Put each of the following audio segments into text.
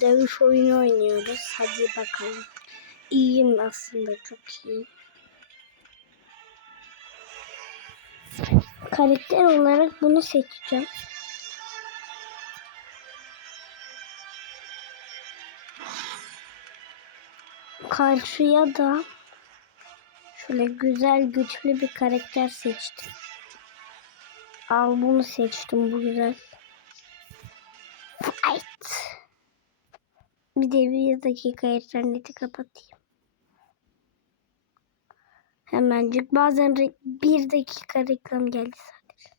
Dövüş oyunu oynuyoruz. Hadi bakalım. İyiyim aslında çok iyiyim. Karakter olarak bunu seçeceğim. Karşıya da şöyle güzel güçlü bir karakter seçtim. Al bunu seçtim bu güzel. Fight. Bir de bir dakika interneti kapatayım. Hemencik bazen bir dakika reklam geldi sadece.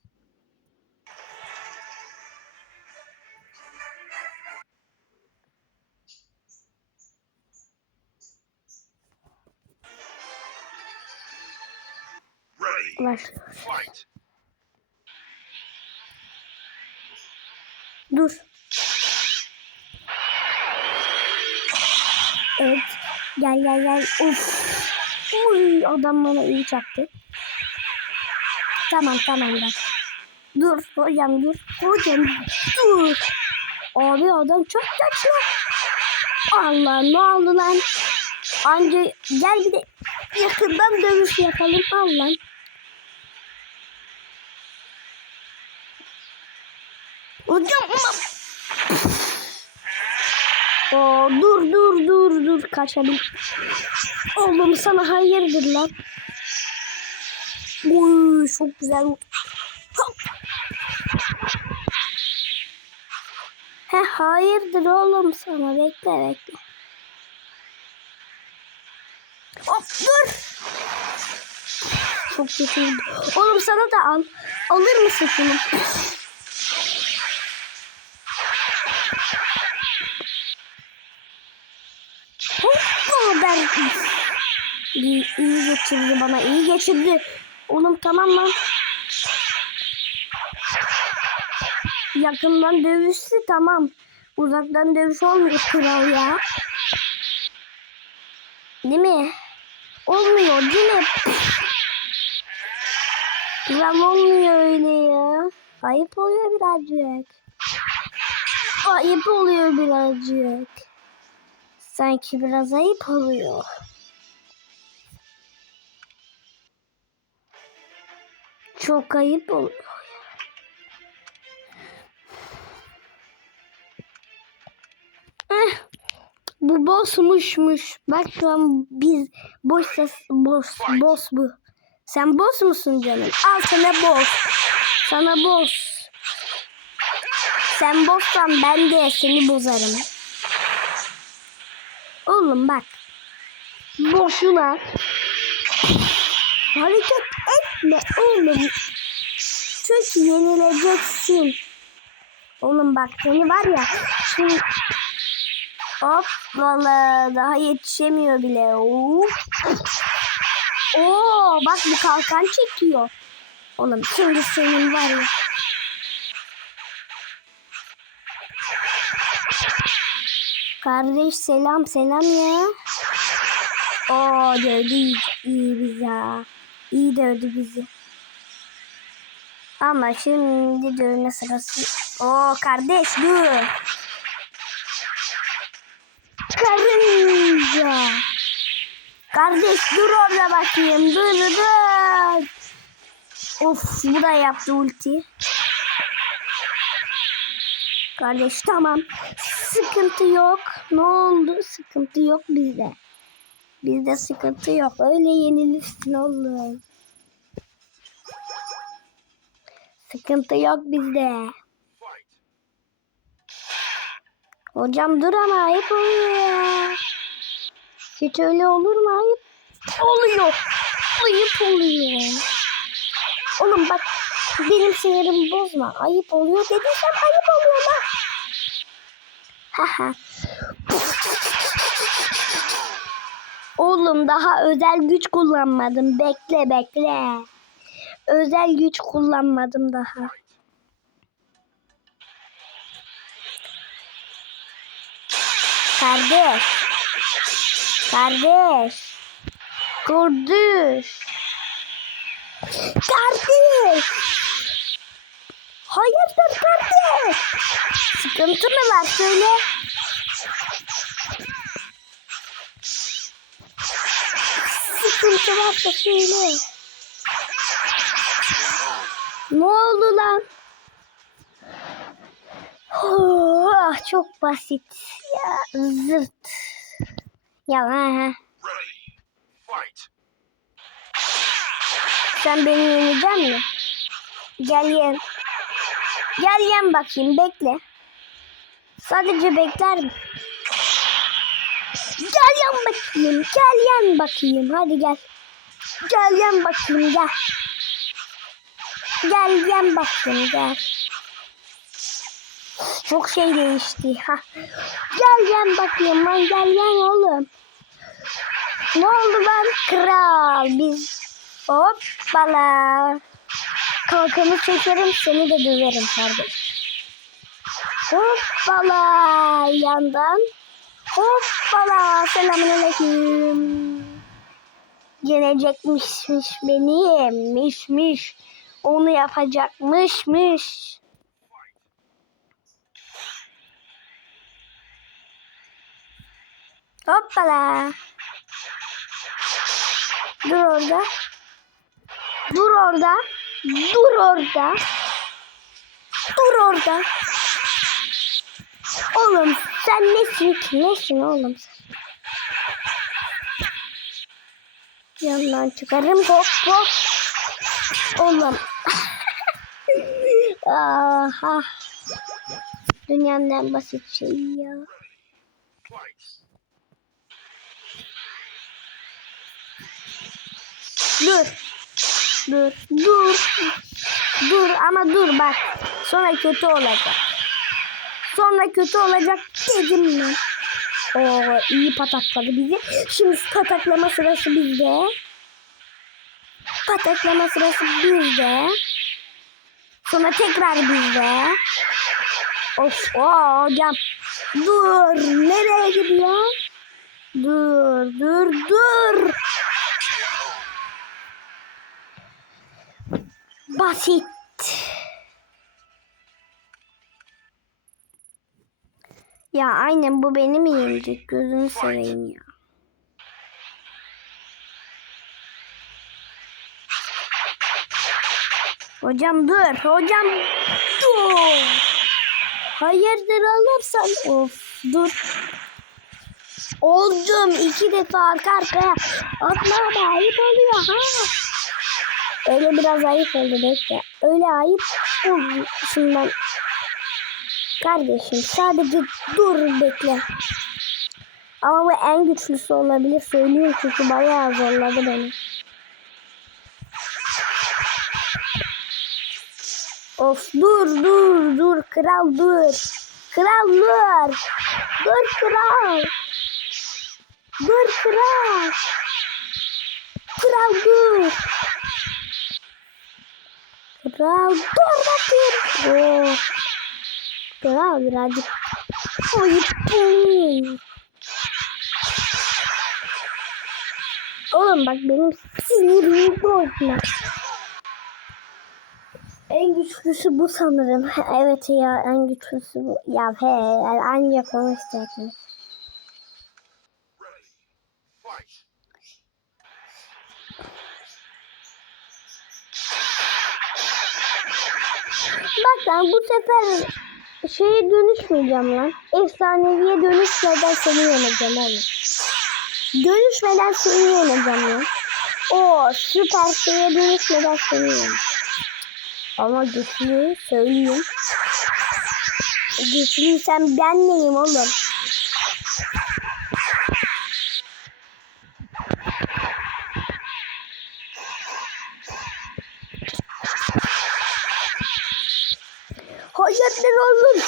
Başlıyoruz. Dur. Evet. Gel gel gel. Uf. Uy, adam bana iyi çaktı. Tamam tamam bak. Dur hocam dur. Hocam dur. Abi adam çok güçlü. Allah ne oldu lan? Anca gel bir de yakından dövüş yapalım. Allah. Hocam Oo, dur dur dur dur kaçalım. Oğlum sana hayırdır lan. Uy çok güzel. Hop. He hayırdır oğlum sana bekle bekle. Hop dur. Çok kötü. Oğlum sana da al. Alır mısın şunu? Hoppa ben iyi, iyi geçirdi bana iyi geçirdi. Oğlum tamam lan. Yakından dövüşsü tamam. Uzaktan dövüş olmuyor kral ya. Değil mi? Olmuyor değil mi? Kral olmuyor öyle ya. Ayıp oluyor birazcık. Ayıp oluyor birazcık. Sanki biraz ayıp oluyor. Çok ayıp oluyor. Eh, bu bossmuşmuş. Bak şu an biz boş ses boss boss bu. Sen boss musun canım? Al sana boss. Sana boss. Sen bosssan ben de seni bozarım. Oğlum bak. Boşuna hareket etme oğlum. Çünkü yenileceksin. Oğlum bak seni var ya. Şimdi hop valla daha yetişemiyor bile. Hop. Oo bak bu kalkan çekiyor. Oğlum şimdi senin var ya. Kardeş selam selam ya. Oo dövdü iyi, ha. İyi dövdü bizi. Ama şimdi dövme sırası. Oo kardeş dur. Karınca. Kardeş dur orada bakayım. Dur dur. Of bu da yaptı ulti. Kardeş tamam. Sıkıntı yok. Ne oldu? Sıkıntı yok bizde. Bizde sıkıntı yok. Öyle yenilirsin oğlum. Sıkıntı yok bizde. Hocam dur ama ayıp oluyor ya. Hiç öyle olur mu ayıp? Oluyor. Ayıp oluyor. Oğlum bak benim sinirimi bozma. Ayıp oluyor dediysem ayıp oluyor bak. Haha. Oğlum daha özel güç kullanmadım. Bekle bekle. Özel güç kullanmadım daha. Kardeş. Kardeş. Kardeş. Kardeş. Hayırdır kardeş? Sıkıntı mı var söyle? Varsa söyle. Ne oldu lan? Oh, çok basit. Ya zırt. Ya ha. Sen beni yeneceksin mi? Gel yen. Gel yen bakayım bekle. Sadece bekler? Gel yan bakayım. Gel yan bakayım. Hadi gel. Gel yan bakayım gel. Gel yan bakayım gel. Çok şey değişti. Ha. Gel yan bakayım lan gel yan oğlum. Ne oldu lan kral biz hoppala. Kalkanı çekerim seni de döverim kardeş. Hoppala yandan. Hoppala selamünaleyküm. Yenecekmişmiş beni yemişmiş. Onu yapacakmışmış. Hoppala. Dur orada. Dur orada. Dur orada. Dur orada. Oğlum sen nesin ki? Nesin oğlum sen? Yandan çıkarım hop hop. Oğlum. Aha. Dünyanın en basit şeyi ya. Dur. Dur. Dur. Dur ama dur bak. Sonra kötü olacak. Sonra kötü olacak dedim mi? Oo iyi patakladı bizi. Şimdi pataklama sırası bizde. Pataklama sırası bizde. Sonra tekrar bizde. Of o hocam. Dur. Nereye gidiyor? Dur dur dur. Basit. Ya aynen bu beni mi yenecek? Gözünü seveyim ya. Hocam dur. Hocam dur. Hayırdır alırsan. Of dur. Oldum iki defa arka arkaya. Atma ayıp oluyor ha. Öyle biraz ayıp oldu bekle. Öyle ayıp oldu. Şimdi ben Kardeşim sadece dur bekle. Ama bu en güçlüsü olabilir söylüyorum çünkü bayağı zorladı beni. Of dur dur dur kral dur. Kral dur. Dur kral. Dur kral. Kral dur. Kral dur bakayım. Oh. Kral birazcık ayıp Oğlum bak benim sinirimi bozma. En güçlüsü bu sanırım. Evet ya en güçlüsü bu. Ya he. Ready. Fight. Bak lan bu sefer şeye dönüşmeyeceğim lan. Efsaneviye dönüşmeden seni yeneceğim oğlum. Dönüşmeden seni yeneceğim lan. O süper şeye dönüşmeden seni yeneceğim. Ama güçlü söyleyeyim. Güçlüysen ben neyim oğlum?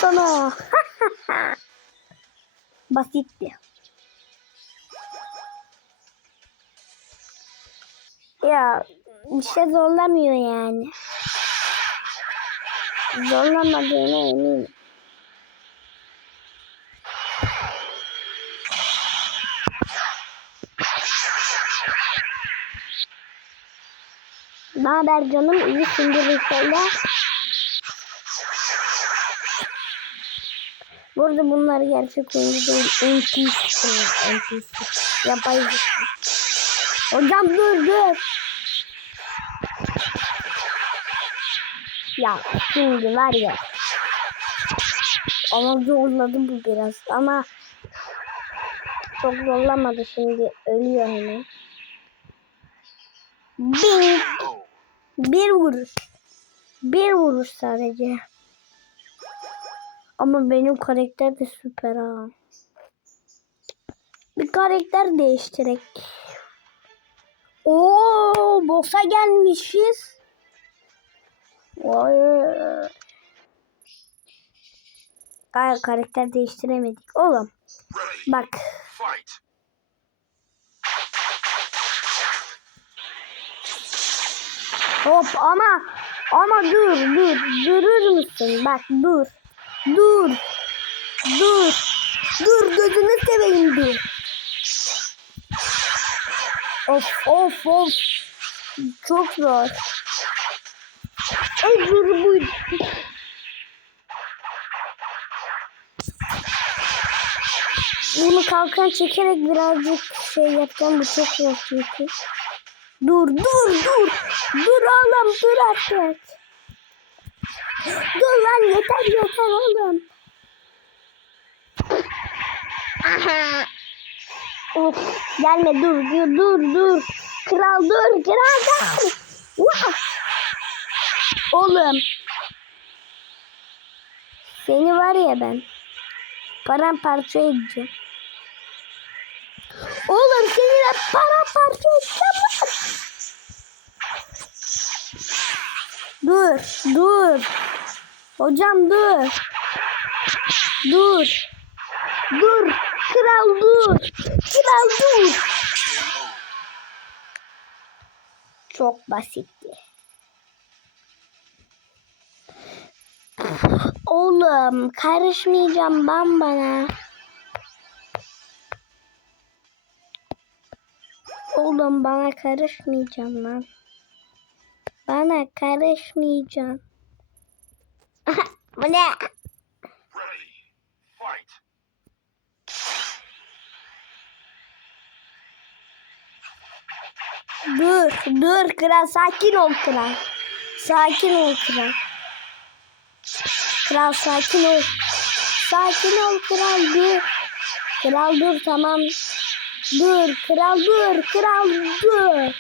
Sana. Basitti. Ya bir şey zorlamıyor yani. Zorlamadığına eminim. Ne haber canım? İyisindir inşallah. Burada bunlar gerçek oyuncu değil. NPC. NPC. Yapay zeka. Hocam dur dur. Ya şimdi var ya. Ama zorladı bu biraz ama çok zorlamadı şimdi ölüyor hemen. Bir, bir vuruş. Bir vuruş sadece. Ama benim karakter de süper ha. Bir karakter değiştirek. Oo, boss'a gelmişiz. Vay. Hayır karakter değiştiremedik. Oğlum bak. Hop ama ama dur dur durur musun? Bak dur. Dur. Dur. Dur gözünü seveyim dur. Of of of. Çok zor. Ay dur bu. Bunu kalkan çekerek birazcık şey yapacağım. Bu çok zor çünkü. Dur dur dur. Dur oğlum dur artık. Dur lan yeter yeter oğlum. Aha. Of gelme dur dur dur dur. Kral dur kral dur. Vah. Oğlum. Seni var ya ben. Paramparça edeceğim. Oğlum seni de paramparça edeceğim. Dur, dur. Hocam dur. Dur. Dur. Kral dur. Kral dur. Çok basitti. Oğlum karışmayacağım ben bana. Oğlum bana karışmayacağım lan. Bana karışmayacaksın. Bu ne? Dur, dur kral sakin ol kral. Sakin ol kral. Kral sakin ol. Sakin ol kral dur. Kral dur tamam. Dur kral dur kral dur.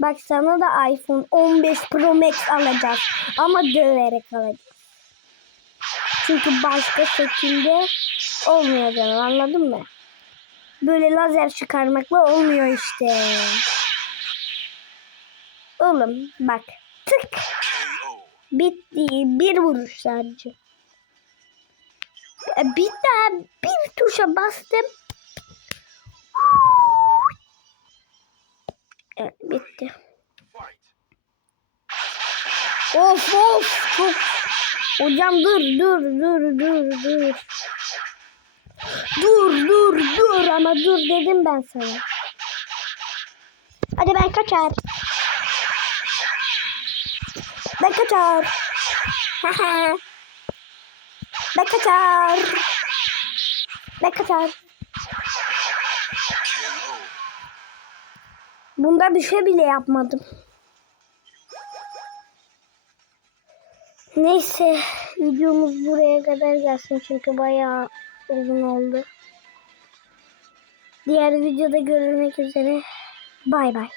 Bak sana da iPhone 15 Pro Max alacağız. Ama döverek alacağız. Çünkü başka şekilde olmuyor canım anladın mı? Böyle lazer çıkarmakla olmuyor işte. Oğlum bak tık bitti bir vuruş sadece. E, Bir daha bir tuşa bastım. Evet bitti. Of of çok. Hocam dur dur dur dur dur. Dur dur dur ama dur dedim ben sana. Hadi ben kaçar. Ben kaçar. Ben kaçar. Ben kaçar. Bunda bir şey bile yapmadım. Neyse videomuz buraya kadar gelsin çünkü bayağı uzun oldu. Diğer videoda görülmek üzere. Bay bay.